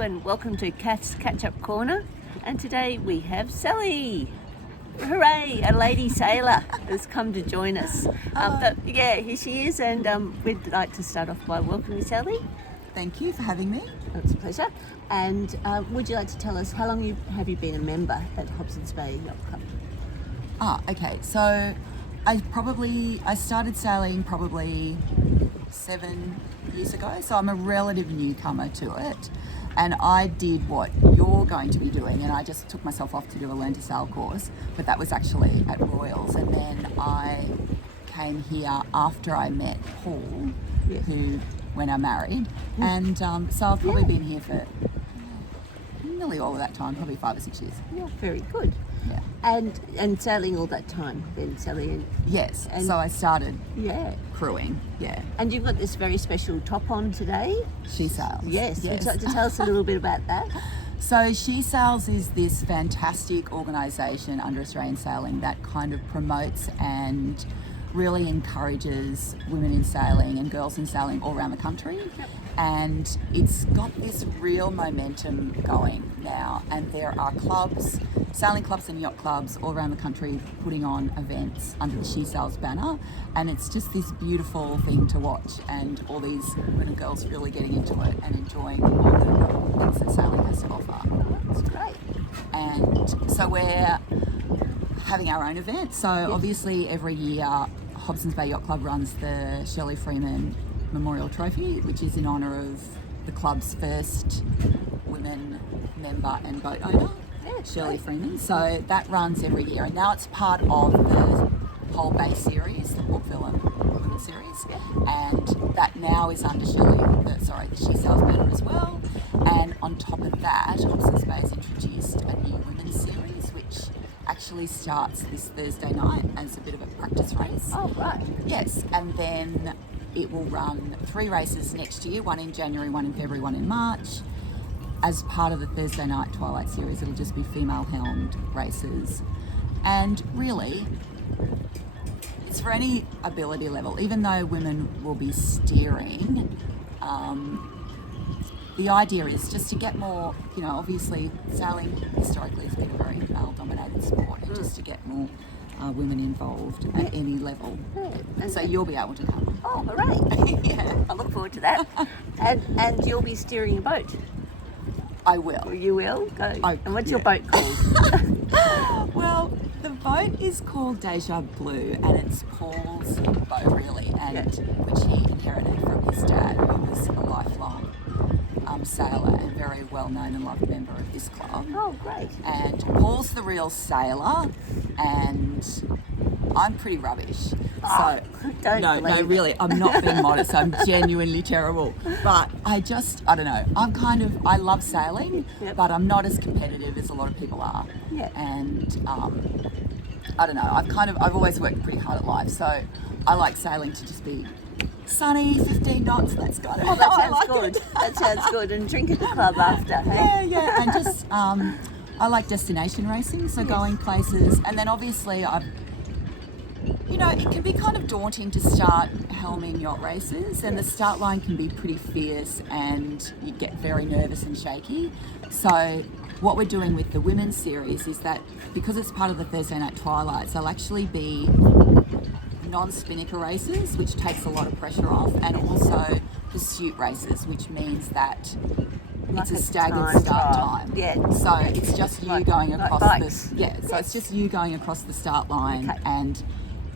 and welcome to Cath's Catch-Up Corner. And today we have Sally. Hooray, a lady sailor has come to join us. Here she is, and we'd like to start off by welcoming Sally. Thank you for having me. It's a pleasure. And would you like to tell us how long have you been a member at Hobson's Bay Yacht Club? Okay. So I started sailing probably 7 years ago. So I'm a relative newcomer to it. And I did what you're going to be doing, and I just took myself off to do a learn to sail course, but that was actually at Royals. And then I came here after I met Paul, who when I married, and so I've probably been here for nearly all of that time, probably 5 or 6 years. Yeah, very good. Yeah. And sailing all that time then, Sally? Yes, so I started crewing, And you've got this very special top on today? She Sails. Yes. Would you like to tell us a little bit about that? So She Sails is this fantastic organisation under Australian Sailing that kind of promotes and really encourages women in sailing and girls in sailing all around the country. Yep. And it's got this real momentum going now, and there are clubs, sailing clubs and yacht clubs all around the country putting on events under the She Sails banner, and it's just this beautiful thing to watch, and all these women and girls really getting into it and enjoying all the things that sailing has to offer. That's great. And so we're having our own event. So obviously every year Hobson's Bay Yacht Club runs the Shirley Freeman Memorial Trophy, which is in honour of the club's first women member and boat owner, Shirley Freeman. So that runs every year, and now it's part of the whole Bay series, the Port Phillip Women Series, and that now is under the She Sails banner as well. And on top of that, Hobson's Bay has introduced a new women's series, which actually starts this Thursday night as a bit of a practice race. Oh, right. Yes, and then it will run 3 races next year, one in January, one in February, one in March. As part of the Thursday night Twilight series, it'll just be female helmed races. And really, it's for any ability level, even though women will be steering. The idea is just to get more, obviously sailing historically has been a very male-dominated sport, and just to get more women involved at any level. And so you'll be able to come. Oh, hooray. I look forward to that. And you'll be steering a boat? I will. You will? Go. And what's your boat called? Well, the boat is called Deja Blue, and it's Paul's boat, really, and which he inherited from his dad, who was a lifelong sailor and very well known and loved member of this club. Oh, great. And Paul's the real sailor, and I'm pretty rubbish. No, really, I'm not being modest. I'm genuinely terrible. But I don't know. I love sailing, but I'm not as competitive as a lot of people are. Yeah. And I don't know. I've always worked pretty hard at life, so I like sailing to just be sunny, 15 knots. That's got it. Oh, that sounds good. That sounds good. And drink at the club after. Hey? Yeah. And just I like destination racing, so going places, and then obviously it can be kind of daunting to start helming yacht races, and the start line can be pretty fierce and you get very nervous and shaky. So what we're doing with the women's series is that because it's part of the Thursday night Twilights, there'll actually be non-spinnaker races, which takes a lot of pressure off, and also pursuit races, which means that it's a staggered start time. Yeah. So it's just you going across it's just you going across the start line, and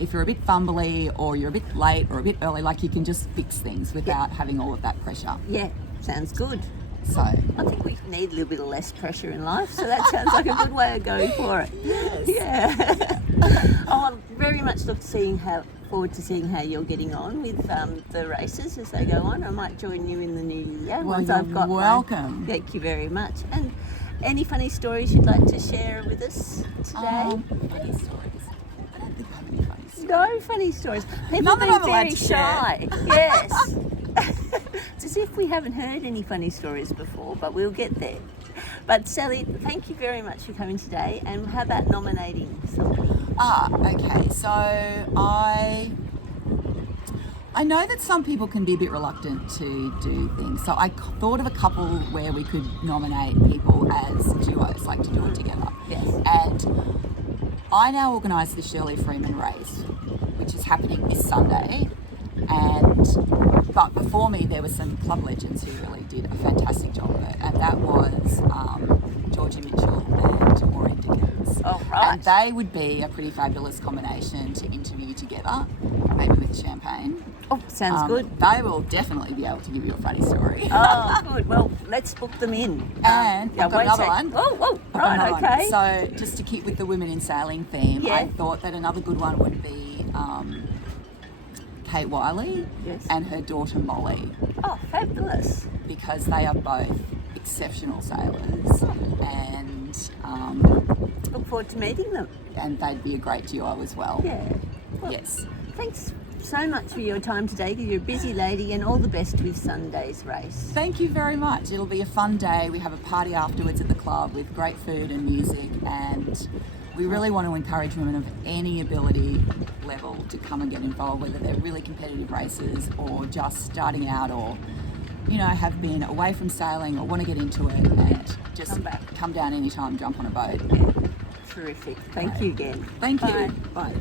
if you're a bit fumbly or you're a bit late or a bit early, you can just fix things without having all of that pressure. Yeah, sounds good. So I think we need a little bit of less pressure in life, so that sounds like a good way of going for it. Yes. Yeah. I very much forward to seeing how you're getting on with the races as they go on. I might join you in the new year once I've got welcome. Thank you very much. And any funny stories you'd like to share with us today? Funny stories. I don't think I have any funny stories. No funny stories. People None that I'm being allowed very to share. shy. Yes. It's as if we haven't heard any funny stories before, but we'll get there. But Sally, thank you very much for coming today. And how about nominating somebody? Okay. So I I know that some people can be a bit reluctant to do things, so I thought of a couple where we could nominate people as duos, like to do it together. Yes. And I now organise the Shirley Freeman Race, which is happening this Sunday. But before me, there were some club legends who really did a fantastic job of it, and that was Georgie Mitchell and Maureen Dickens. Oh, right. And they would be a pretty fabulous combination to interview together, maybe with champagne. Oh, sounds good. They will definitely be able to give you a funny story. Oh, good. Well, let's book them in. And I've got wait a another sec. one. Oh, I've got right, another one. okay. So just to keep with the women in sailing theme, Yeah. I thought that another good one would be Kate Wiley Yes. and her daughter Molly, Oh, fabulous. because they are both exceptional sailors, and Look forward to meeting them. they'd be a great duo as well. Yeah. Well, Yes. Thanks so much for your time today. You're a busy lady, and all the best with Sunday's race. Thank you very much. It'll be a fun day. We have a party afterwards at the club with great food and music, and we really want to encourage women of any ability level to come and get involved, whether they're really competitive racers or just starting out, or have been away from sailing or want to get into it, and just come down anytime, jump on a boat. Yeah. Terrific. Thank you again. Thank Bye. you. Bye.